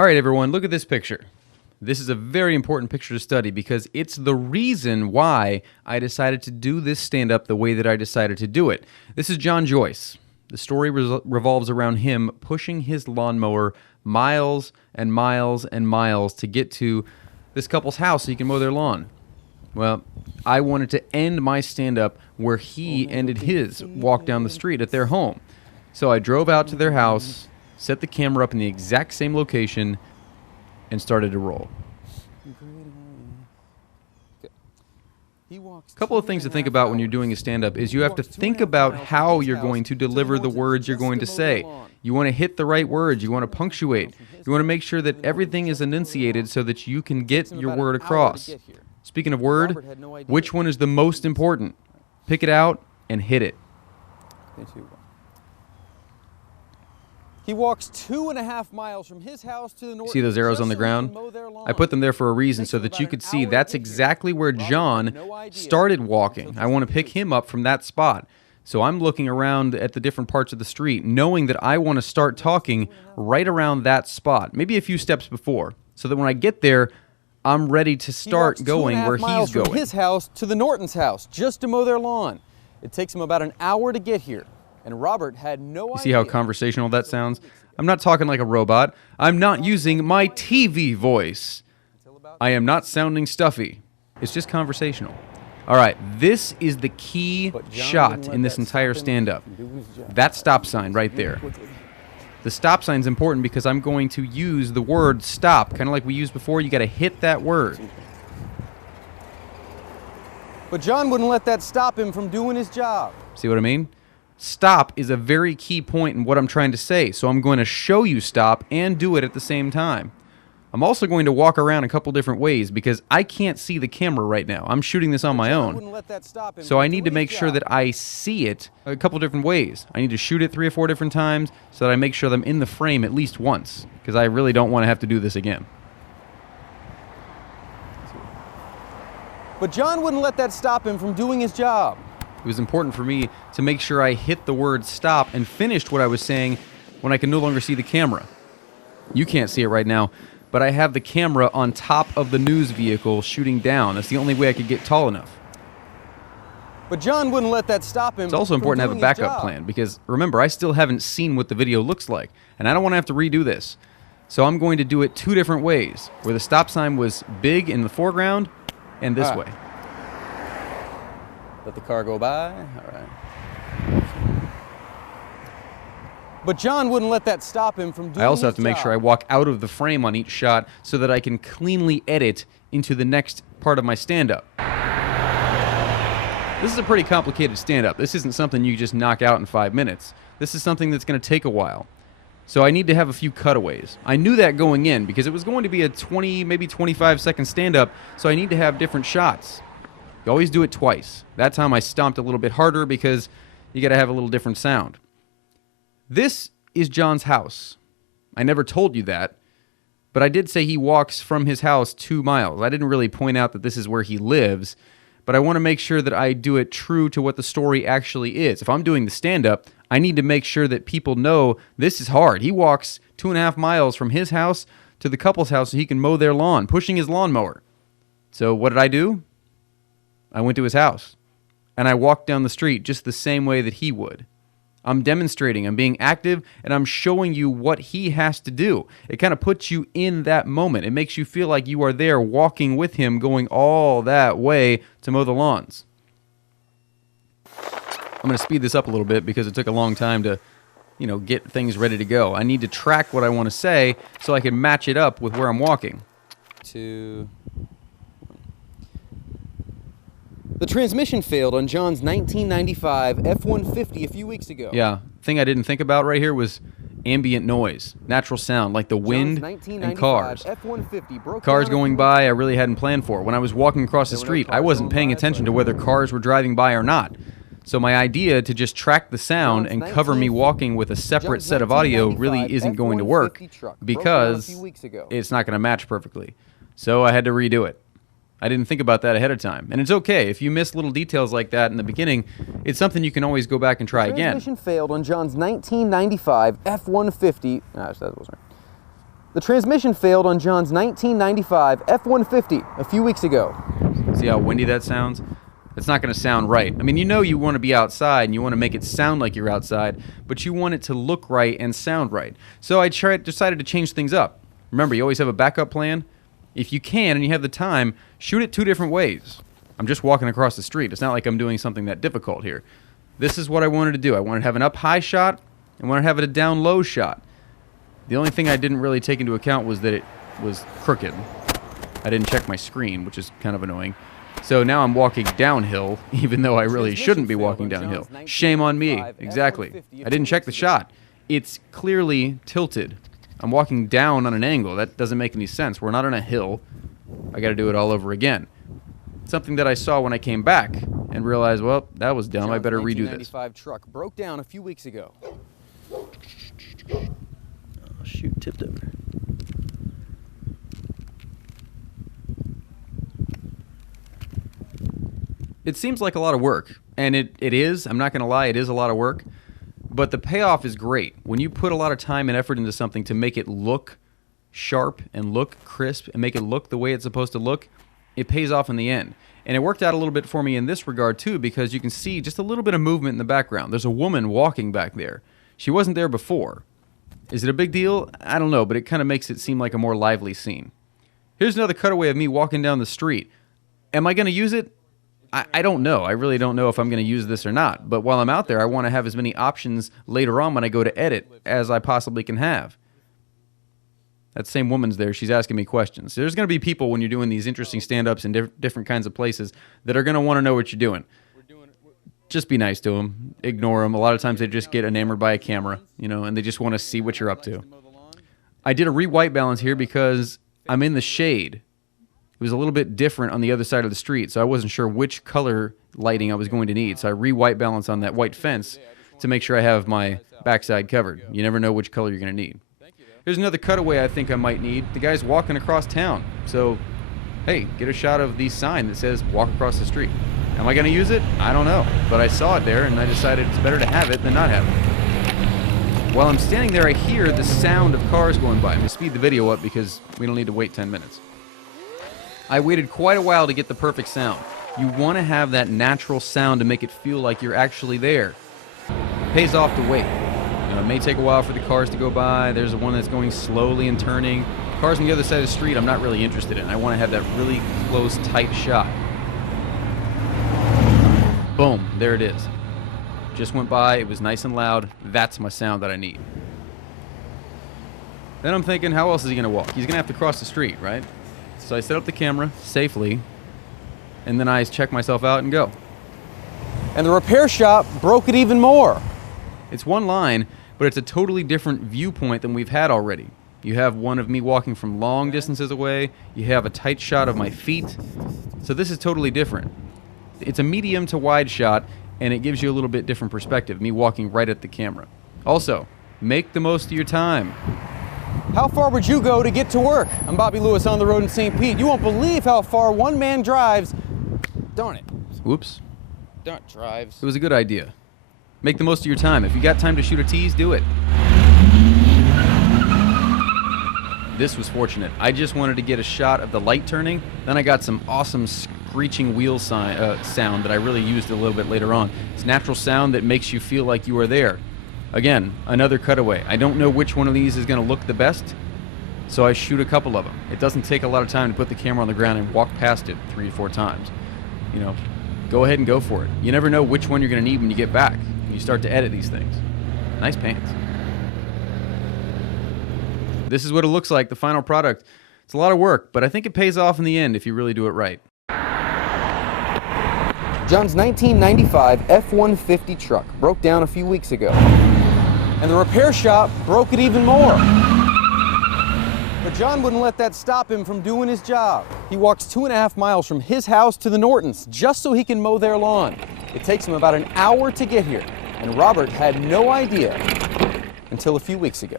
All right, everyone, look at this picture. This is a very important picture to study because it's the reason why I decided to do this stand-up the way that I decided to do it. This is John Joyce. The story revolves around him pushing his lawnmower miles and miles and miles to get to this couple's house so he can mow their lawn. Well, I wanted to end my stand-up where he ended his walk down the street at their home. So I drove out to their house, set the camera up in the exact same location, and started to roll. A couple of things to think about when you're doing a stand-up is you have to think about how you're going to deliver the words you're going to say. You want to hit the right words. You want to punctuate. You want to make sure that everything is enunciated so that you can get your word across. Speaking of word, which one is the most important? Pick it out and hit it. He walks 2.5 miles from his house to the north. See those arrows on the ground? I put them there for a reason so that you could see that's exactly where John started walking. I want to pick him up from that spot. So I'm looking around at the different parts of the street, knowing that I want to start talking right around that spot, maybe a few steps before, so that when I get there, I'm ready to start going where he's going. From his house to the Norton's house, just to mow their lawn. It takes him about an hour to get here. And Robert had no idea. You see how conversational that sounds? I'm not talking like a robot. I'm not using my TV voice. I am not sounding stuffy. It's just conversational. All right, this is the key shot in this entire stand-up. That stop sign right there. The stop sign is important because I'm going to use the word stop, kind of like we used before. You got to hit that word. But John wouldn't let that stop him from doing his job. See what I mean? Stop is a very key point in what I'm trying to say, so I'm going to show you stop and do it at the same time. I'm also going to walk around a couple different ways because I can't see the camera right now. I'm shooting this on my own. So I need to make sure that I see it a couple different ways. I need to shoot it 3 or 4 different times so that I make sure that I'm in the frame at least once because I really don't want to have to do this again. But John wouldn't let that stop him from doing his job. It was important for me to make sure I hit the word stop and finished what I was saying when I can no longer see the camera. You can't see it right now, but I have the camera on top of the news vehicle shooting down. That's the only way I could get tall enough. But John wouldn't let that stop him. It's also important to have a backup plan because, remember, I still haven't seen what the video looks like, and I don't want to have to redo this. So I'm going to do it 2 different ways, where the stop sign was big in the foreground and this way. Let the car go by. All right. But John wouldn't let that stop him from doing his job. I also have to make sure I walk out of the frame on each shot so that I can cleanly edit into the next part of my stand-up. This is a pretty complicated stand-up. This isn't something you just knock out in 5 minutes. This is something that's going to take a while. So I need to have a few cutaways. I knew that going in because it was going to be a 20, maybe 25-second stand-up, so I need to have different shots. You always do it twice. That time I stomped a little bit harder because you got to have a little different sound. This is John's house. I never told you that, but I did say he walks from his house 2 miles. I didn't really point out that this is where he lives, but I want to make sure that I do it true to what the story actually is. If I'm doing the stand-up, I need to make sure that people know this is hard. He walks 2.5 miles from his house to the couple's house so he can mow their lawn, pushing his lawnmower. So what did I do? I went to his house, and I walked down the street just the same way that he would. I'm demonstrating, I'm being active, and I'm showing you what he has to do. It kind of puts you in that moment. It makes you feel like you are there walking with him, going all that way to mow the lawns. I'm going to speed this up a little bit because it took a long time to, get things ready to go. I need to track what I want to say so I can match it up with where I'm walking. The transmission failed on John's 1995 F-150 a few weeks ago. Yeah, thing I didn't think about right here was ambient noise, natural sound like the wind and cars. Cars going by I really hadn't planned for. When I was walking across the street, I wasn't paying attention to whether cars were driving by or not. So my idea to just track the sound and cover me walking with a separate set of audio really isn't going to work because it's not going to match perfectly. So I had to redo it. I didn't think about that ahead of time. And it's okay. If you miss little details like that in the beginning, it's something you can always go back and try again. Transmission failed on John's 1995 F-150. That wasn't right. The transmission failed on John's 1995 F-150 a few weeks ago. See how windy that sounds? It's not going to sound right. I mean, you know you want to be outside and you want to make it sound like you're outside, but you want it to look right and sound right. So I decided to change things up. Remember, you always have a backup plan. If you can and you have the time, shoot it 2 different ways. I'm just walking across the street. It's not like I'm doing something that difficult here. This is what I wanted to do. I wanted to have an up-high shot and wanted to have it a down-low shot. The only thing I didn't really take into account was that it was crooked. I didn't check my screen, which is kind of annoying. So now I'm walking downhill, even though I really shouldn't be walking downhill. Shame on me. Exactly. I didn't check the shot. It's clearly tilted. I'm walking down on an angle. That doesn't make any sense. We're not on a hill. I got to do it all over again. Something that I saw when I came back and realized, well, that was dumb. I better redo this. 1995 truck broke down a few weeks ago. Oh, shoot, tipped over. It seems like a lot of work, and it is. I'm not going to lie, it is a lot of work, but the payoff is great. When you put a lot of time and effort into something to make it look sharp and look crisp and make it look the way it's supposed to look, it pays off in the end. And it worked out a little bit for me in this regard, too, because you can see just a little bit of movement in the background. There's a woman walking back there. She wasn't there before. Is it a big deal? I don't know, but it kind of makes it seem like a more lively scene. Here's another cutaway of me walking down the street. Am I going to use it? I don't know. I really don't know if I'm going to use this or not. But while I'm out there, I want to have as many options later on when I go to edit as I possibly can have. That same woman's there. She's asking me questions. There's going to be people when you're doing these interesting stand-ups in different kinds of places that are going to want to know what you're doing. Just be nice to them. Ignore them. A lot of times they just get enamored by a camera, you know, and they just want to see what you're up to. I did a re-white balance here because I'm in the shade. It was a little bit different on the other side of the street, so I wasn't sure which color lighting I was going to need. So I re-white balance on that white fence to make sure I have my backside covered. You never know which color you're going to need. Here's another cutaway I think I might need. The guy's walking across town. So, hey, get a shot of the sign that says walk across the street. Am I going to use it? I don't know. But I saw it there, and I decided it's better to have it than not have it. While I'm standing there, I hear the sound of cars going by. I'm going to speed the video up because we don't need to wait 10 minutes. I waited quite a while to get the perfect sound. You want to have that natural sound to make it feel like you're actually there. It pays off to wait. You know, it may take a while for the cars to go by. There's one that's going slowly and turning. Cars on the other side of the street I'm not really interested in. I want to have that really close, tight shot. Boom, there it is. Just went by, it was nice and loud. That's my sound that I need. Then I'm thinking, how else is he going to walk? He's going to have to cross the street, right? So I set up the camera safely, and then I check myself out and go. And the repair shop broke it even more. It's one line, but it's a totally different viewpoint than we've had already. You have one of me walking from long distances away. You have a tight shot of my feet. So this is totally different. It's a medium to wide shot, and it gives you a little bit different perspective, me walking right at the camera. Also, make the most of your time. How far would you go to get to work? I'm Bobby Lewis on the road in St. Pete. You won't believe how far one man drives. Darn it. Whoops. Darn drives. It was a good idea. Make the most of your time. If you got time to shoot a tease, do it. This was fortunate. I just wanted to get a shot of the light turning. Then I got some awesome screeching wheel sound that I really used a little bit later on. It's natural sound that makes you feel like you are there. Again, another cutaway. I don't know which one of these is going to look the best, so I shoot a couple of them. It doesn't take a lot of time to put the camera on the ground and walk past it 3 or 4 times. You know, go ahead and go for it. You never know which one you're going to need when you get back and you start to edit these things. Nice pants. This is what it looks like, the final product. It's a lot of work, but I think it pays off in the end if you really do it right. John's 1995 F-150 truck broke down a few weeks ago, and the repair shop broke it even more. But John wouldn't let that stop him from doing his job. He walks 2.5 miles from his house to the Nortons just so he can mow their lawn. It takes him about an hour to get here, and Robert had no idea until a few weeks ago.